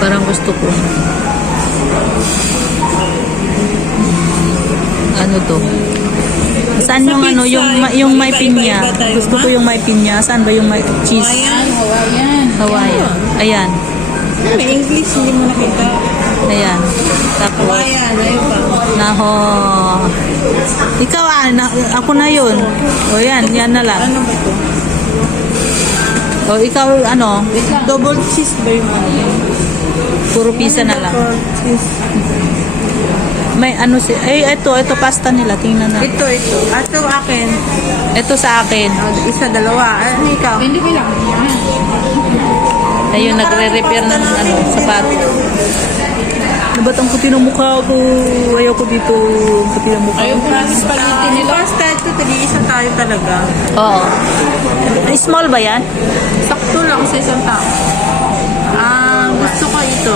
Parang gusto ko. Ano to? Saan yung ano, yung may pinya? Gusto ko yung may pinya. Saan ba yung may cheese? Hawaiian. Ayan. May English, hindi mo nakita. Ayan. Tapos, Hawaiian, ayun pa. naho. Ikaw ako na yun. O yan na lang. Ano ba ito? O ikaw ano? Double cheese ba yung ano? Puro pizza na lang. Double cheese. May ano si ito pasta nila, tingnan na. Ito. Ito akin. Ito sa akin. Isa, dalawa. Ano ikaw? Hindi ko lang. Ayun, nagre-repair ng ano, sapatos. Ano ba itong puti ng mukha ko? Ayaw ko dito. Puti ng mukha. Ayaw ko lang spaghetti nila. Pasta ito, isa tayo talaga. Oo. Small ba yan? Sakto lang sa isang tao. Gusto ko ito.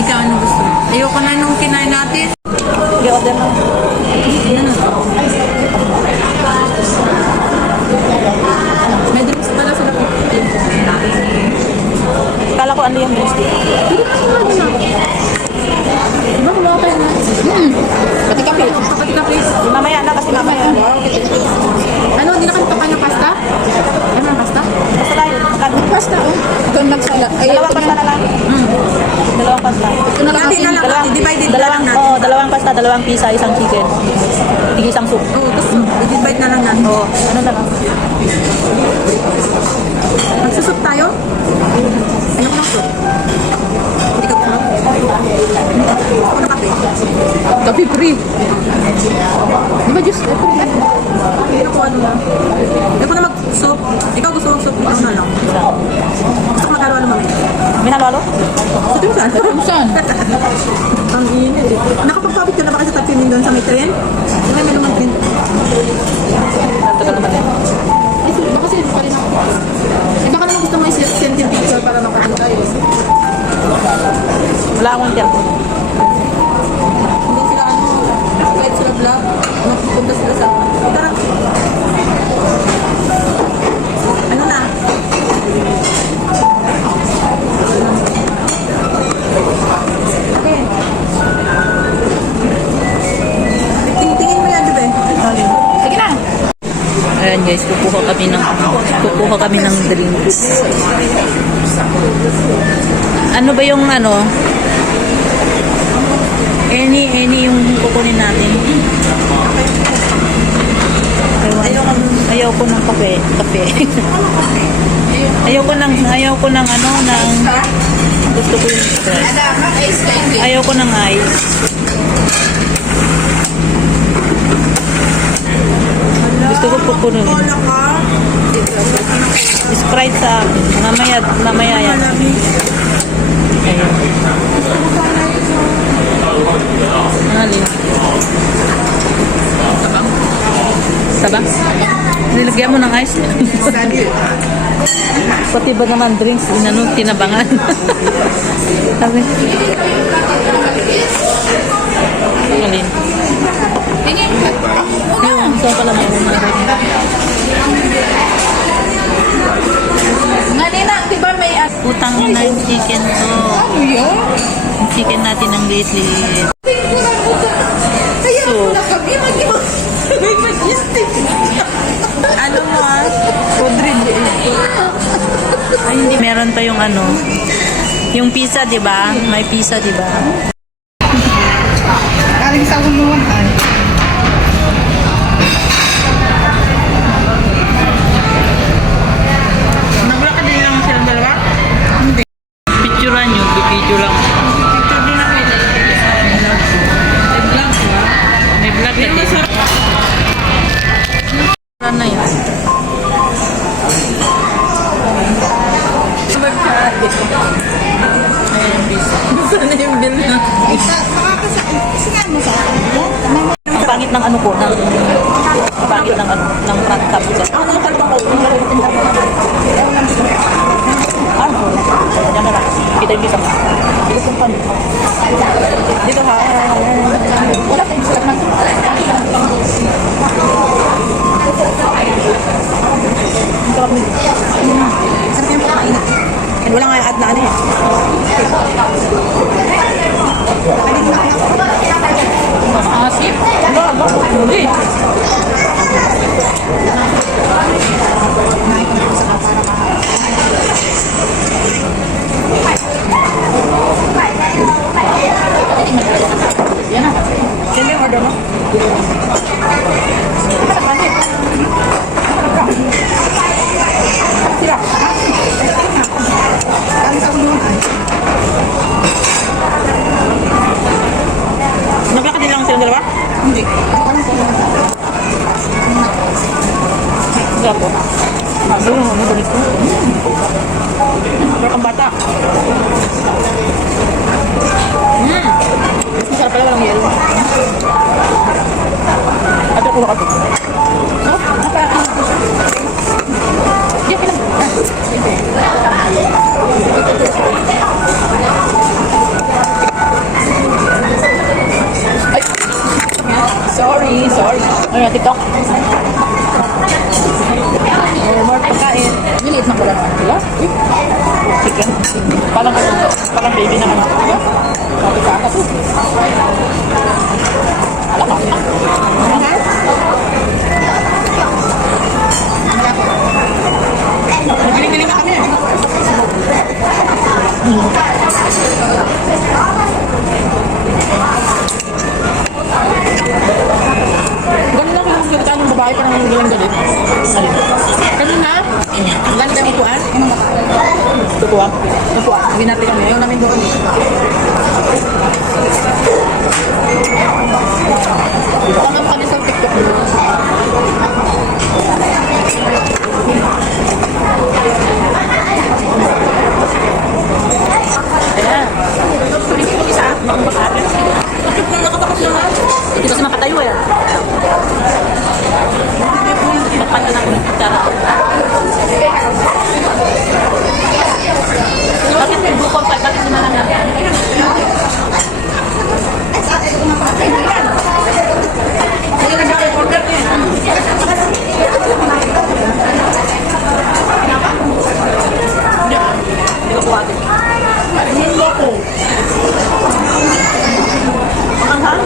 Ikaw, ano gusto mo? Ayoko na nung kinain natin. Hindi, order mo. May drinks pala sila po. Kala ko ano yung drinks dito. Diba kumawa kayo na? Pati ka please. Pati ka please. Mamaya na kasi mamaya. Ano, hindi na kayo kakain ng pasta? Ano ang pasta? Basta tayo. Pasta, oh. Ikaw magsala. Dalawang pasta na lang. Dalawang pasta. Ito na lang kasi. Divided na lang natin. Dalawang pasta, dalawang pizza, isang chicken. Isang soup. Oo, tapos i-divide na lang natin. Oo. Ano na lang? Magsusup tayo? Ayoko ng soup. Hindi ka gusto? Ako na kape. Kape free. Di ba juice? Hindi ako ano na. Hindi ko na mag-soup. Ikaw gusto mag-soup. Ikaw na lang. Gusto ko mag-halo-halo mamaya. May halo-halo? Sa ito saan? Saan? Ang init eh. Nakapagpapit ka na ba kasi sa tapinin doon sa may train? May naman train. Tagal naman yan. Ay, sorry. Baka sa'yo pa rin ako. Eh, baka naman gusto mo i-send yung picture para makapit tayo. Wala akong tiyan. Hindi sila ano, kahit sila vlog, magpupunta sila sa... Tara. Ano na? Okay. Tingin mo yan, diba? Sige na. Ayan guys, kukuha kami ng drinks. Ano ba yung ano? Any yung kukunin natin. Ayaw ko ng kape. Ayaw ko ng ano, gusto ko yung Sprite. Ayaw ko ng ice. Gusto ko pupunuin. Sprite sa akin. Mamaya yan. Ayun. Alin? Sabang? Nilagyan mo ng ice. Pati ba naman drinks, tinabangan. Sabi. Alin? Ayun, saan pala may umarap. Nina, di ba may... Utang na yung chicken to. Ano yun? Yung chicken natin ng liit-liit. Kaya na kami may mag-istik. Ano mo ah? Ay, hindi. Meron pa yung ano. Yung pizza, di ba? May pizza, di ba? Galing sa uluan ay. Naglakad din lang silang dalawa? Hindi. Picturean nyo. Video lang. Picture din namin. May vlog ba? May vlog na din. Ano na yun? Ayan yung pizza. Gusto na yung bill na. Ang pangit ng ano ko, ang pangit ng ano, ng front cap ko. Ano? Diyan na lang. Kita yung pisang. Dito yung pan. Dito ha. Wala tayong sulat na. Ang sarap nito. Sarap yung pakainit. Wala nga at na ano eh. Asip? Hindi. Yan na. Yan yung order mo. Sira. Naglakad din lang silang dalawa? Hindi. Grabe. Maso, madalit ko. Pero ang bata. Mas masarap pala walang yelo. At ako ka. Sarap. Napaka. Diyan ka lang. Ay. Sorry. Ay, TikTok. More pagkain. Niliit na ko lang naman sila. Chicken. Parang baby na ano. Mati ka ako. Alam mo. Nagkiling-kiling na kami. Ganun lang yung magkita ng babae pa nang galing galit. Kanina, lang tayo upuan. Upuan? Upuan. Binati kami. Ayaw namin doon. Tanggap kami sa TikTok. Ayan. Isa. Nakapakain. Nakatakot na. Hindi kasi makatayo eh. Magpanta na ko ng kitara. Bakit may bukong pa? Bakit sinalang na? Hindi na siya order niya. Hindi ko kuhatin. Hindi ko. Makanghang?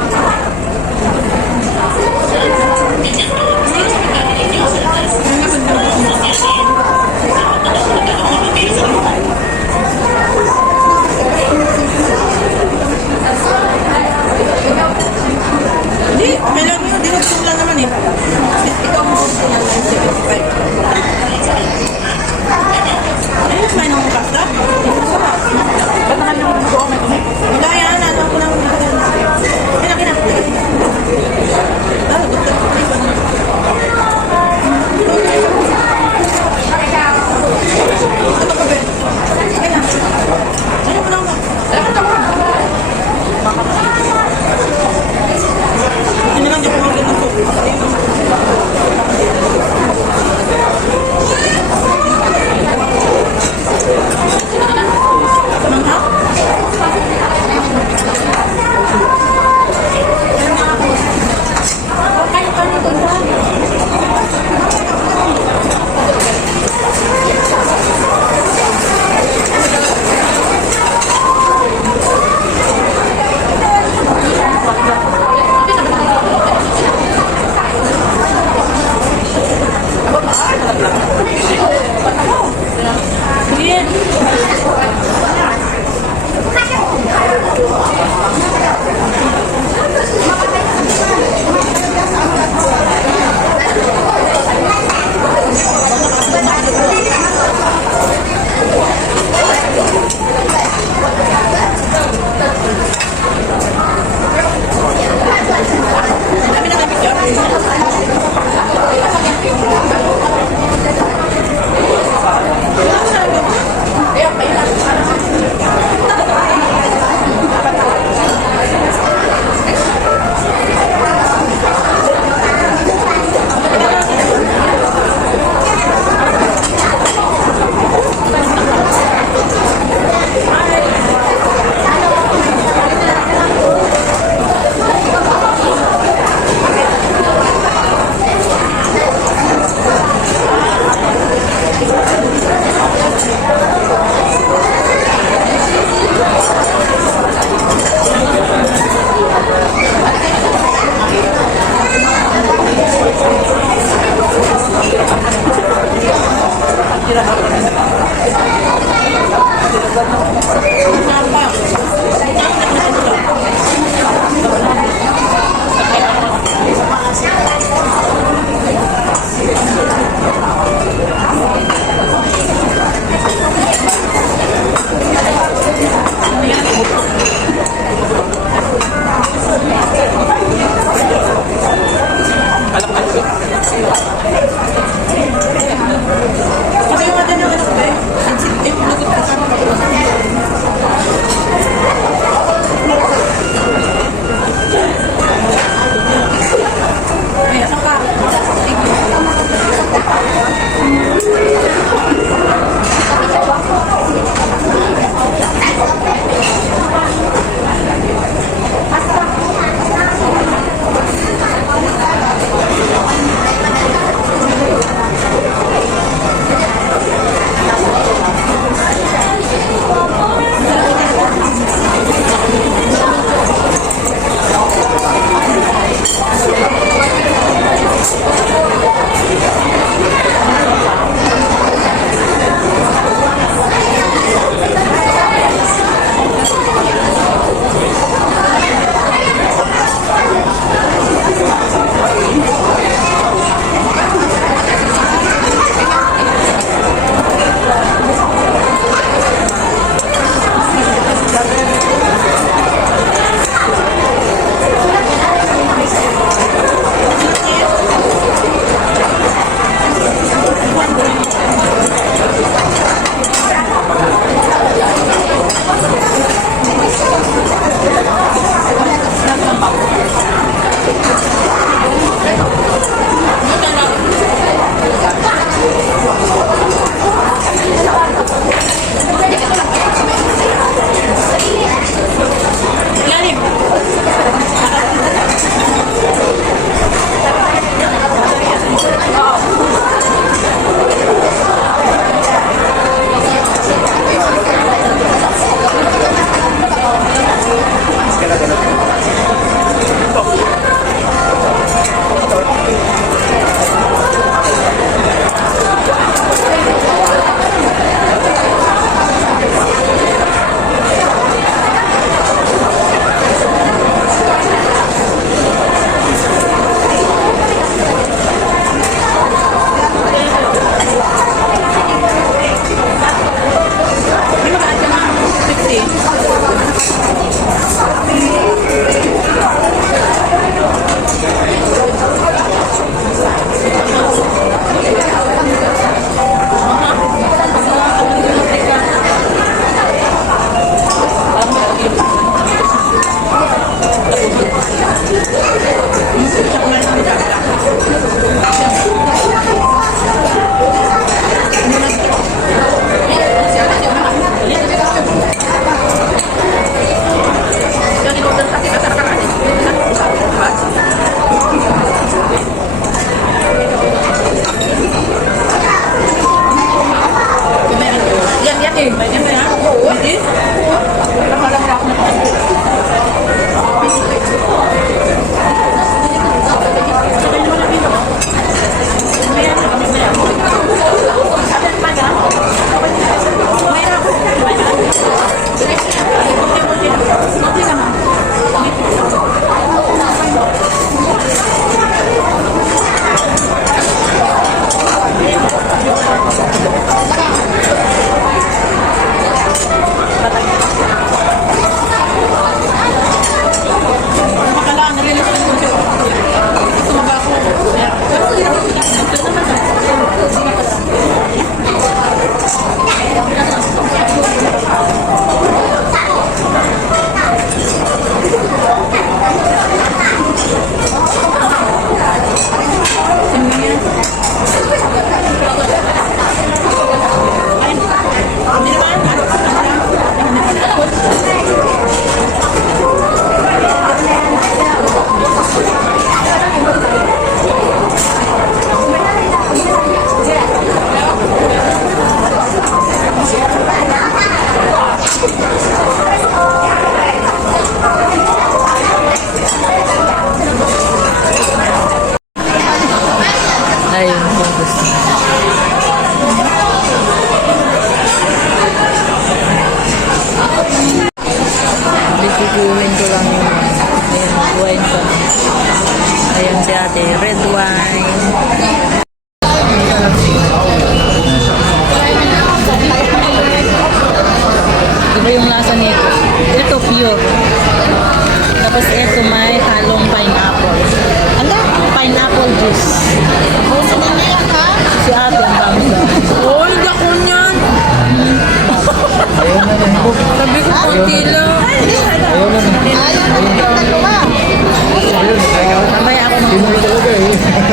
Hindi, may lang yun. Dinugtong lang naman eh. Ito ang gusto na lang 75. Ayun, kumain ng pasta. Ba't naman yung gusto ko may tumi? Wala yan, ano ko lang. Kina. Ah, gusto ko pa rin. Ito pa ba? Kina. Ano ko lang? Hindi lang di ko mag-get ng soup. Kaya, Pwede ba yan? Pwede? Ayun po gusto. Bikukuhin ko lang yung ayan, wine ko. Ayan si ate, red wine. Iba yung lasa nito. Ito pure. Tapos ito may halong pineapple. Ano? Pineapple juice. Si ate ang bangga. Oh, hindi ako niyan. Sabi ko konti lang. Mamaya ako ng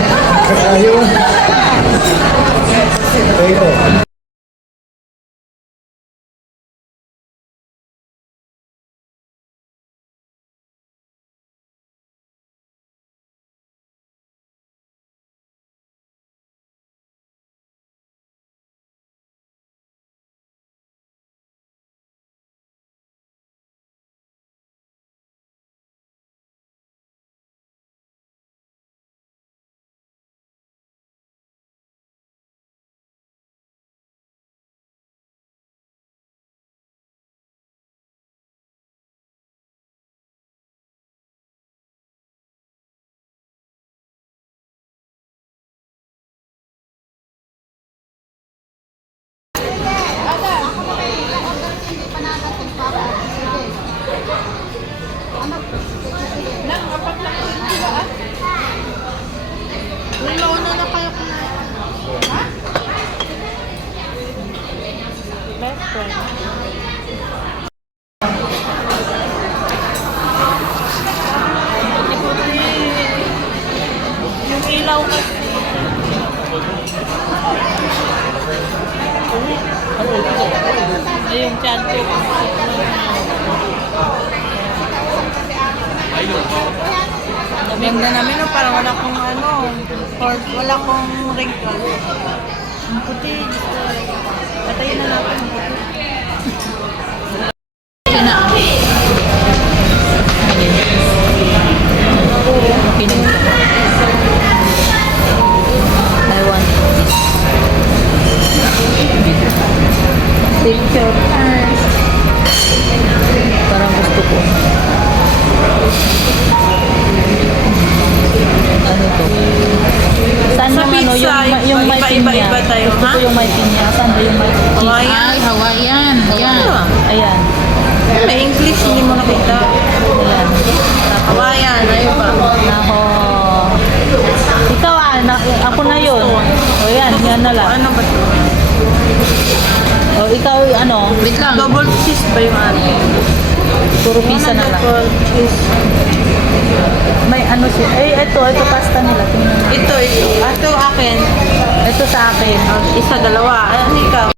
Yung ilaw kasi. yung chan ko. Ganda namin no, parang wala kong ano, or wala kong wrinkle. Ang puti. Patayin na natin ang puti. Kina. Pinig ko. I want this. Picture first. Parang gusto ko. Ano to? Saan Sa yung ano, pizza, yung may pinya? iba tayo, Gusto ha? ko yung may pinya. Saan ba yung may cheese? Hawaiian. Hawaiian. Ayan. Ayan. May English, hindi mo nakita. Ayan. Hawaiian, ayun pa. Nako. Ikaw ako na yun. O yan, yan na lang. Ano ba ito? O ikaw ano? Wait lang. Double cheese ba yung ano? Puro pizza na lang. Double cheese. May ano siya. Ito pasta nila. Tingnan mo. Ito. Ito akin. Ito sa akin. Isa, dalawa. Ano ikaw?